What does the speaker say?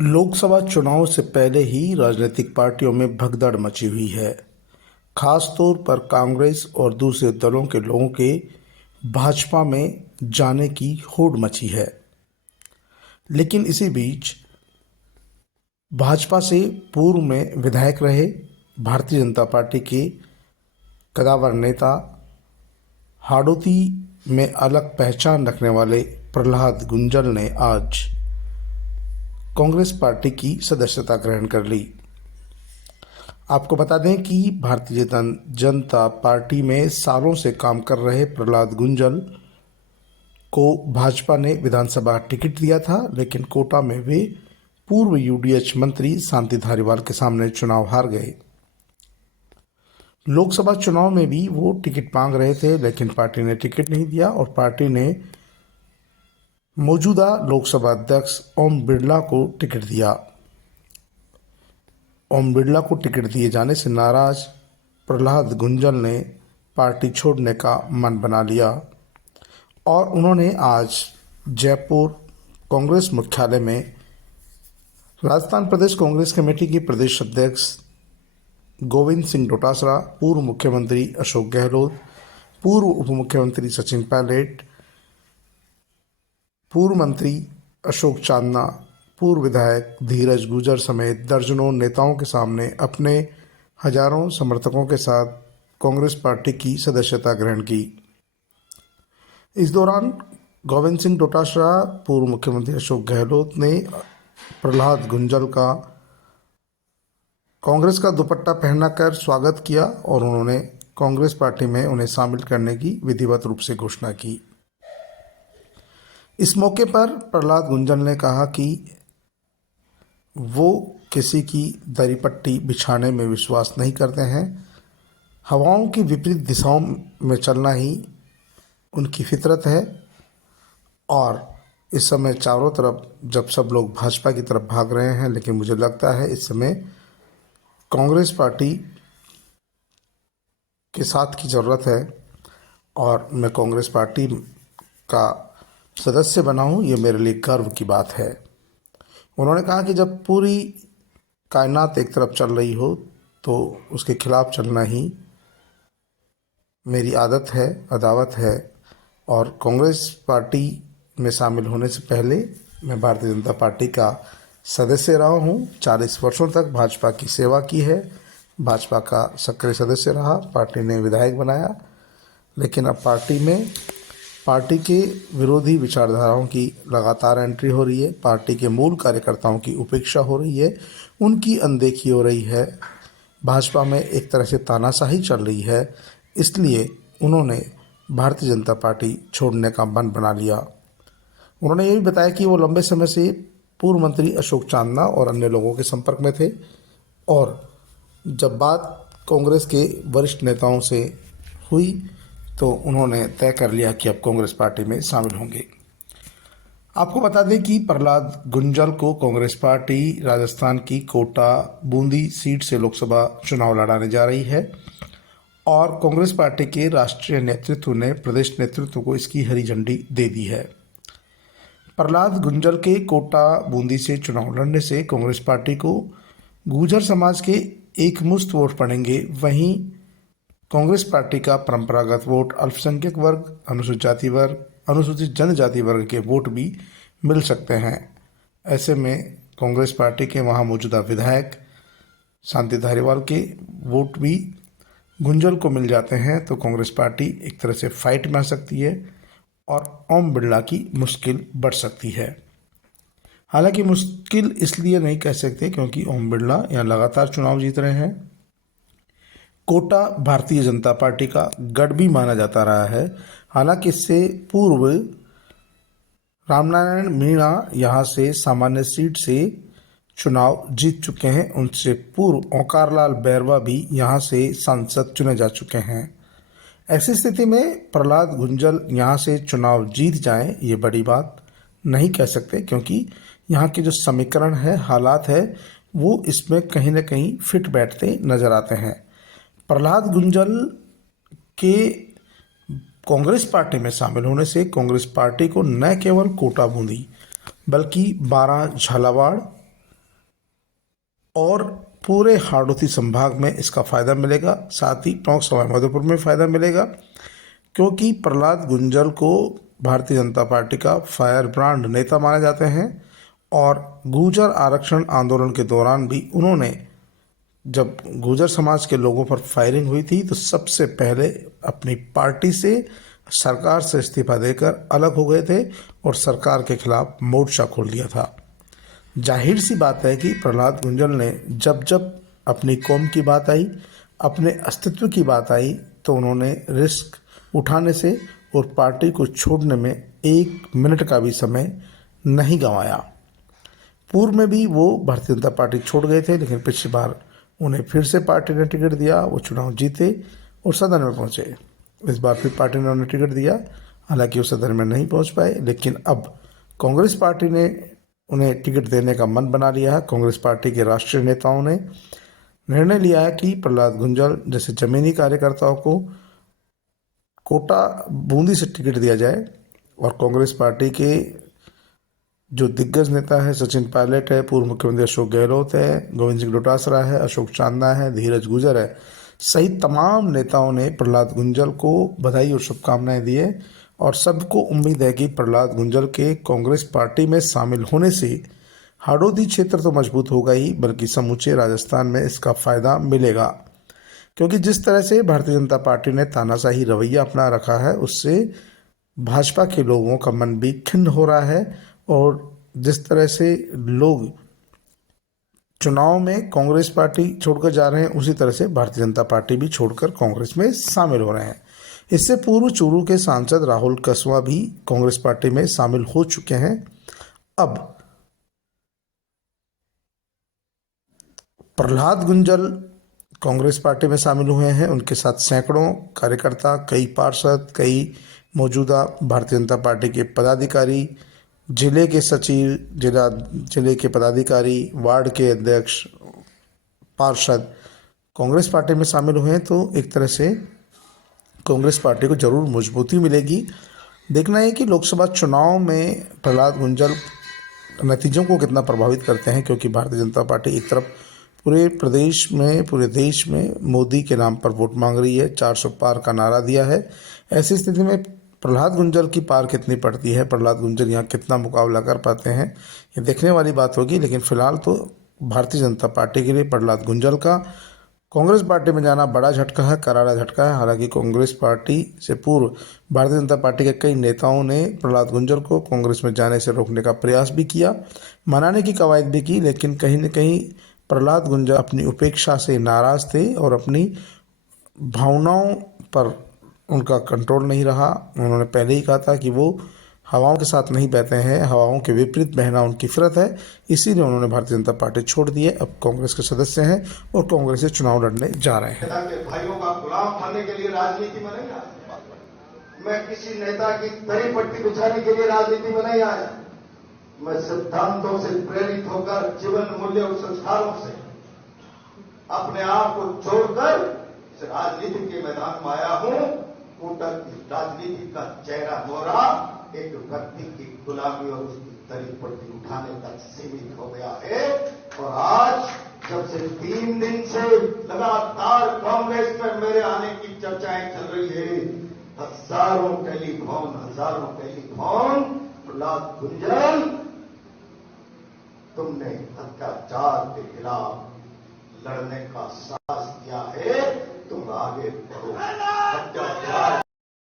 लोकसभा चुनाव से पहले ही राजनीतिक पार्टियों में भगदड़ मची हुई है। खास तौर पर कांग्रेस और दूसरे दलों के लोगों के भाजपा में जाने की होड़ मची है। लेकिन इसी बीच भाजपा से पूर्व में विधायक रहे भारतीय जनता पार्टी के कद्दावर नेता, हाड़ौती में अलग पहचान रखने वाले प्रहलाद गुंजल ने आज कांग्रेस पार्टी की सदस्यता ग्रहण कर ली। आपको बता दें कि भारतीय जनता पार्टी में सालों से काम कर रहे प्रहलाद गुंजल को भाजपा ने विधानसभा टिकट दिया था, लेकिन कोटा में वे पूर्व यूडीएच मंत्री शांति धारीवाल के सामने चुनाव हार गए। लोकसभा चुनाव में भी वो टिकट मांग रहे थे, लेकिन पार्टी ने टिकट नहीं दिया और पार्टी ने मौजूदा लोकसभा अध्यक्ष ओम बिरला को टिकट दिया। ओम बिरला को टिकट दिए जाने से नाराज प्रहलाद गुंजल ने पार्टी छोड़ने का मन बना लिया और उन्होंने आज जयपुर कांग्रेस मुख्यालय में राजस्थान प्रदेश कांग्रेस कमेटी के प्रदेश अध्यक्ष गोविंद सिंह डोटासरा, पूर्व मुख्यमंत्री अशोक गहलोत, पूर्व उप मुख्यमंत्री सचिन पायलट, पूर्व मंत्री अशोक चांदना, पूर्व विधायक धीरज गुर्जर समेत दर्जनों नेताओं के सामने अपने हजारों समर्थकों के साथ कांग्रेस पार्टी की सदस्यता ग्रहण की। इस दौरान गोविंद सिंह डोटासरा, पूर्व मुख्यमंत्री अशोक गहलोत ने प्रहलाद गुंजल का कांग्रेस का दुपट्टा पहनाकर स्वागत किया और उन्होंने कांग्रेस पार्टी में उन्हें शामिल करने की विधिवत रूप से घोषणा की। इस मौके पर प्रहलाद गुंजल ने कहा कि वो किसी की दरी पट्टी बिछाने में विश्वास नहीं करते हैं। हवाओं की विपरीत दिशाओं में चलना ही उनकी फितरत है और इस समय चारों तरफ जब सब लोग भाजपा की तरफ भाग रहे हैं, लेकिन मुझे लगता है इस समय कांग्रेस पार्टी के साथ की ज़रूरत है और मैं कांग्रेस पार्टी का सदस्य बना हूँ, ये मेरे लिए गर्व की बात है। उन्होंने कहा कि जब पूरी कायनात एक तरफ चल रही हो तो उसके खिलाफ चलना ही मेरी आदत है, अदावत है और कांग्रेस पार्टी में शामिल होने से पहले मैं भारतीय जनता पार्टी का सदस्य रहा हूँ। 40 वर्षों तक भाजपा की सेवा की है, भाजपा का सक्रिय सदस्य रहा, पार्टी ने विधायक बनाया, लेकिन अब पार्टी के विरोधी विचारधाराओं की लगातार एंट्री हो रही है, पार्टी के मूल कार्यकर्ताओं की उपेक्षा हो रही है, उनकी अनदेखी हो रही है, भाजपा में एक तरह से तानाशाही चल रही है। इसलिए उन्होंने भारतीय जनता पार्टी छोड़ने का मन बना लिया। उन्होंने ये भी बताया कि वो लंबे समय से पूर्व मंत्री अशोक चांदना और अन्य लोगों के संपर्क में थे और जब बात कांग्रेस के वरिष्ठ नेताओं से हुई तो उन्होंने तय कर लिया कि अब कांग्रेस पार्टी में शामिल होंगे। आपको बता दें कि प्रहलाद गुंजल को कांग्रेस पार्टी राजस्थान की कोटा बूंदी सीट से लोकसभा चुनाव लड़ाने जा रही है और कांग्रेस पार्टी के राष्ट्रीय नेतृत्व ने प्रदेश नेतृत्व को इसकी हरी झंडी दे दी है। प्रहलाद गुंजल के कोटा बूंदी से चुनाव लड़ने से कांग्रेस पार्टी को गुर्जर समाज के एक मुश्त वोट पड़ेंगे। वहीं कांग्रेस पार्टी का परंपरागत वोट, अल्पसंख्यक वर्ग, अनुसूचित जाति वर्ग, अनुसूचित जनजाति वर्ग के वोट भी मिल सकते हैं। ऐसे में कांग्रेस पार्टी के वहां मौजूदा विधायक शांति धारीवाल के वोट भी गुंजल को मिल जाते हैं तो कांग्रेस पार्टी एक तरह से फाइट में आ सकती है और ओम बिरला की मुश्किल बढ़ सकती है। हालांकि मुश्किल इसलिए नहीं कह सकते क्योंकि ओम बिरला यहाँ लगातार चुनाव जीत रहे हैं। कोटा भारतीय जनता पार्टी का गढ़ भी माना जाता रहा है। हालांकि इससे पूर्व रामनारायण मीणा यहाँ से सामान्य सीट से चुनाव जीत चुके हैं। उनसे पूर्व ओंकारलाल बैरवा भी यहाँ से सांसद चुने जा चुके हैं। ऐसी स्थिति में प्रहलाद गुंजल यहाँ से चुनाव जीत जाएं, ये बड़ी बात नहीं कह सकते क्योंकि यहाँ के जो समीकरण है, हालात है, वो इसमें कहीं ना कहीं फिट बैठते नजर आते हैं। प्रहलाद गुंजल के कांग्रेस पार्टी में शामिल होने से कांग्रेस पार्टी को न केवल कोटा बूंदी बल्कि बारां, झालावाड़, और पूरे हाड़ौती संभाग में इसका फ़ायदा मिलेगा। साथ ही टोंक सवाई माधोपुर में फ़ायदा मिलेगा, क्योंकि प्रहलाद गुंजल को भारतीय जनता पार्टी का फायर ब्रांड नेता माने जाते हैं। और गुर्जर आरक्षण आंदोलन के दौरान भी उन्होंने, जब गुर्जर समाज के लोगों पर फायरिंग हुई थी, तो सबसे पहले अपनी पार्टी से, सरकार से इस्तीफा देकर अलग हो गए थे और सरकार के खिलाफ मोर्चा खोल दिया था। जाहिर सी बात है कि प्रहलाद गुंजल ने जब जब अपनी कौम की बात आई, अपने अस्तित्व की बात आई, तो उन्होंने रिस्क उठाने से और पार्टी को छोड़ने में 1 मिनट का भी समय नहीं गंवाया। पूर्व में भी वो भारतीय जनता पार्टी छोड़ गए थे, लेकिन पिछली बार उन्हें फिर से पार्टी ने टिकट दिया, वो चुनाव जीते और सदन में पहुंचे। इस बार फिर पार्टी ने उन्हें टिकट दिया, हालांकि वो सदन में नहीं पहुंच पाए, लेकिन अब कांग्रेस पार्टी ने उन्हें टिकट देने का मन बना लिया है। कांग्रेस पार्टी के राष्ट्रीय नेताओं ने निर्णय लिया है कि प्रहलाद गुंजल जैसे जमीनी कार्यकर्ताओं को कोटा बूंदी से टिकट दिया जाए। और कांग्रेस पार्टी के जो दिग्गज नेता है, सचिन पायलट है, पूर्व मुख्यमंत्री अशोक गहलोत है, गोविंद सिंह डोटासरा है, अशोक चांदना है, धीरज गुजर है, सहित तमाम नेताओं ने प्रहलाद गुंजल को बधाई और शुभकामनाएं दी है। और सबको उम्मीद है कि प्रहलाद गुंजल के कांग्रेस पार्टी में शामिल होने से हाड़ौती क्षेत्र तो मजबूत होगा ही, बल्कि समूचे राजस्थान में इसका फायदा मिलेगा। क्योंकि जिस तरह से भारतीय जनता पार्टी ने तानाशाही रवैया अपना रखा है, उससे भाजपा के लोगों का मन भी खिन्न हो रहा है। और जिस तरह से लोग चुनाव में कांग्रेस पार्टी छोड़कर जा रहे हैं, उसी तरह से भारतीय जनता पार्टी भी छोड़कर कांग्रेस में शामिल हो रहे हैं। इससे पूर्व चूरू के सांसद राहुल कसवा भी कांग्रेस पार्टी में शामिल हो चुके हैं। अब प्रहलाद गुंजल कांग्रेस पार्टी में शामिल हुए हैं, उनके साथ सैकड़ों कार्यकर्ता, कई पार्षद, कई मौजूदा भारतीय जनता पार्टी के पदाधिकारी, जिले के सचिव, जिले के पदाधिकारी, वार्ड के अध्यक्ष, पार्षद कांग्रेस पार्टी में शामिल हुए हैं। तो एक तरह से कांग्रेस पार्टी को जरूर मजबूती मिलेगी। देखना है कि लोकसभा चुनाव में प्रहलाद गुंजल नतीजों को कितना प्रभावित करते हैं, क्योंकि भारतीय जनता पार्टी एक तरफ पूरे प्रदेश में, पूरे देश में मोदी के नाम पर वोट मांग रही है, 400 पार का नारा दिया है। ऐसी स्थिति में प्रहलाद गुंजल की पार कितनी पड़ती है, प्रहलाद गुंजल यहाँ कितना मुकाबला कर पाते हैं, ये देखने वाली बात होगी। लेकिन फिलहाल तो भारतीय जनता पार्टी के लिए प्रहलाद गुंजल का कांग्रेस पार्टी में जाना बड़ा झटका है, करारा झटका है। हालांकि कांग्रेस पार्टी से पूर्व भारतीय जनता पार्टी के कई नेताओं ने प्रहलाद गुंजल को कांग्रेस में जाने से रोकने का प्रयास भी किया, मनाने की कवायद भी की, लेकिन कहीं न कहीं प्रहलाद गुंजल अपनी उपेक्षा से नाराज थे और अपनी भावनाओं पर उनका कंट्रोल नहीं रहा। उन्होंने पहले ही कहा था कि वो हवाओं के साथ नहीं बहते हैं, हवाओं के विपरीत बहना उनकी फितरत है, इसीलिए उन्होंने भारतीय जनता पार्टी छोड़ दी है। अब कांग्रेस के सदस्य हैं और कांग्रेस से चुनाव लड़ने जा रहे हैं। भाइयों का गुलाम बनने के लिए राजनीति में नहीं आया, मैं किसी नेता की दरी पट्टी बिछाने के लिए राजनीति में नहीं आया। मैं सिद्धांतों से प्रेरित होकर, जीवन मूल्य और संस्कारों से अपने आप को जोड़कर इस राजनीति के मैदान में आया हूं। कूटक राजनीति का चेहरा मोहरा एक व्यक्ति की गुलामी और उसकी दरी पट्टी उठाने तक सीमित हो गया है। और आज जब से 3 दिन से लगातार कांग्रेस में मेरे आने की चर्चाएं चल रही है, हजारों टेलीफोन प्रहलाद गुंजल, तुमने अत्याचार के खिलाफ लड़ने का साहस किया है, तुम आगे बढ़ो। अत्याचार